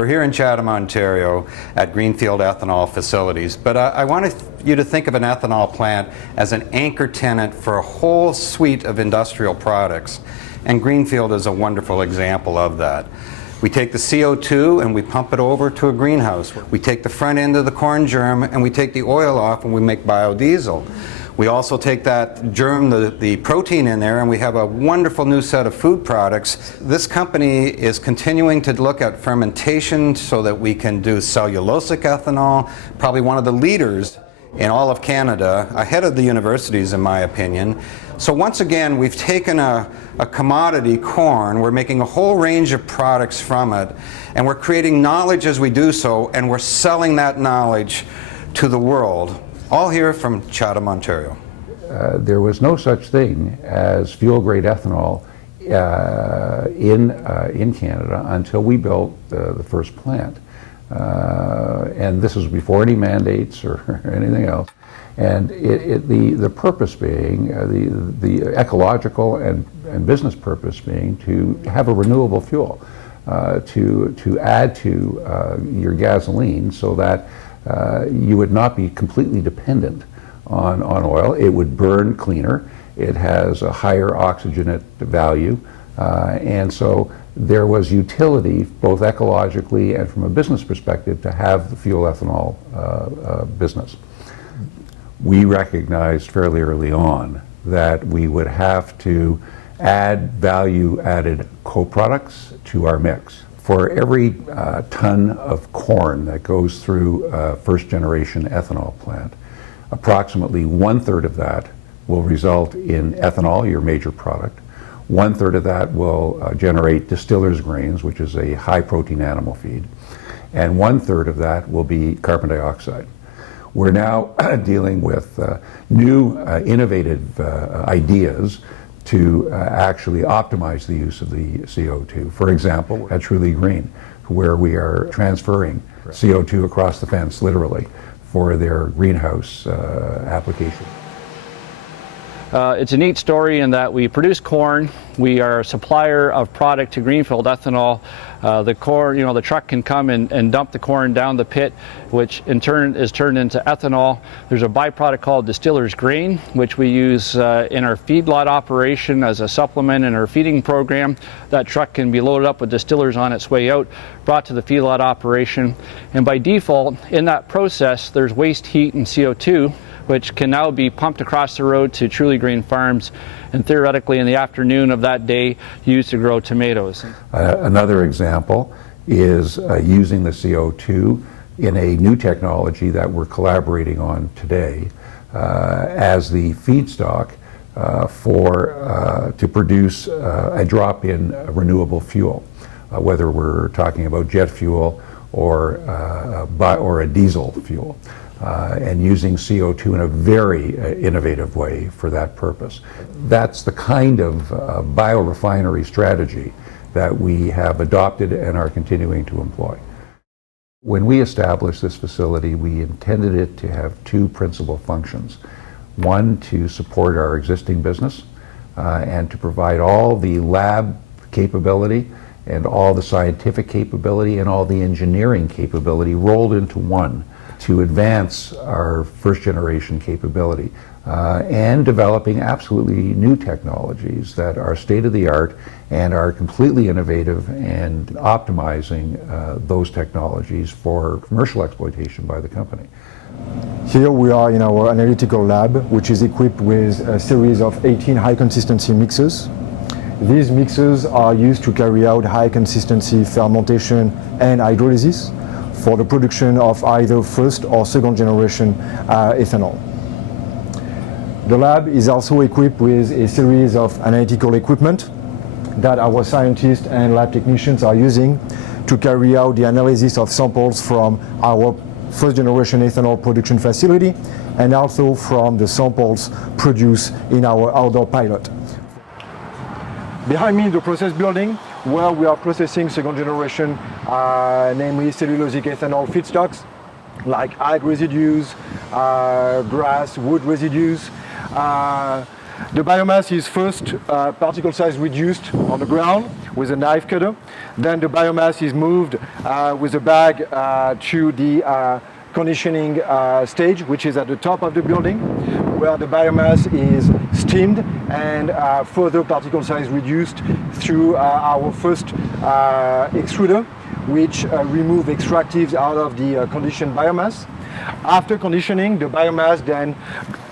We're here in Chatham, Ontario at GreenField Ethanol facilities, but I want you to think of an ethanol plant as an anchor tenant for a whole suite of industrial products, and GreenField is a wonderful example of that. We take the CO2 and we pump it over to a greenhouse. We take the front end of the corn germ and we take the oil off and we make biodiesel. We also take that germ, the protein in there, and we have a wonderful new set of food products. This company is continuing to look at fermentation so that we can do cellulosic ethanol, probably one of the leaders in all of Canada, ahead of the universities in my opinion. So once again, we've taken a commodity, corn, we're making a whole range of products from it, and we're creating knowledge as we do so, and we're selling that knowledge to the world. All here from Chatham, Ontario. There was no such thing as fuel-grade ethanol in Canada until we built the first plant. And this was before any mandates or anything else. And the purpose being, the ecological and business purpose being to have a renewable fuel, to add to your gasoline so that you would not be completely dependent on oil. It would burn cleaner. It has a higher oxygenate value. And so there was utility, both ecologically and from a business perspective, to have the fuel ethanol business. We recognized fairly early on that we would have to add value-added co-products to our mix. For every ton of corn that goes through a first-generation ethanol plant, approximately 1/3 of that will result in ethanol, your major product. 1/3 of that will generate distiller's grains, which is a high-protein animal feed. And 1/3 of that will be carbon dioxide. We're now dealing with new innovative ideas to actually optimize the use of the CO2. For example, at Truly Green, where we are transferring CO2 across the fence, literally, for their greenhouse application. It's a neat story in that we produce corn. We are a supplier of product to GreenField Ethanol. The corn, the truck can come and dump the corn down the pit, which in turn is turned into ethanol. There's a byproduct called distiller's grain, which we use in our feedlot operation as a supplement in our feeding program. That truck can be loaded up with distillers on its way out, brought to the feedlot operation. And by default, in that process, there's waste heat and CO2, which can now be pumped across the road to Truly Green farms, and theoretically in the afternoon of that day used to grow tomatoes. Another example is using the CO2 in a new technology that we're collaborating on today as the feedstock to produce a drop-in renewable fuel, whether we're talking about jet fuel or a diesel fuel. And using CO2 in a very innovative way for that purpose. That's the kind of biorefinery strategy that we have adopted and are continuing to employ. When we established this facility, we intended it to have two principal functions. One, to support our existing business and to provide all the lab capability and all the scientific capability and all the engineering capability rolled into one, to advance our first-generation capability and developing absolutely new technologies that are state-of-the-art and are completely innovative and optimizing those technologies for commercial exploitation by the company. Here we are in our analytical lab, which is equipped with a series of 18 high-consistency mixers. These mixers are used to carry out high-consistency fermentation and hydrolysis for the production of either first or second generation ethanol. The lab is also equipped with a series of analytical equipment that our scientists and lab technicians are using to carry out the analysis of samples from our first generation ethanol production facility and also from the samples produced in our outdoor pilot. Behind me, the process building, where we are processing second generation, namely cellulosic ethanol feedstocks, like ag residues, grass, wood residues. The biomass is first particle size reduced on the ground. with a knife cutter. Then the biomass is moved with a bag to the conditioning stage, which is at the top of the building, where the biomass is steamed and further particle size reduced through our first extruder, which remove extractives out of the conditioned biomass. After conditioning, the biomass then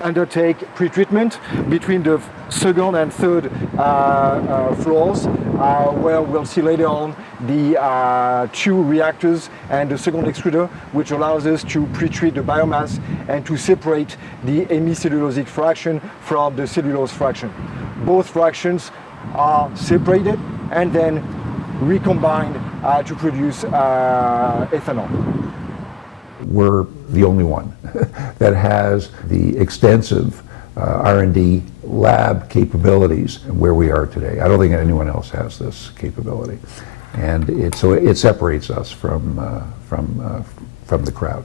undertake pretreatment between the second and third floors, where we'll see later on the two reactors and the second extruder, which allows us to pretreat the biomass and to separate the hemicellulosic fraction from the cellulose fraction. Both fractions are separated and then recombined to produce ethanol. We're the only one that has the extensive R&D lab capabilities where we are today. I don't think anyone else has this capability, and so it separates us from the crowd.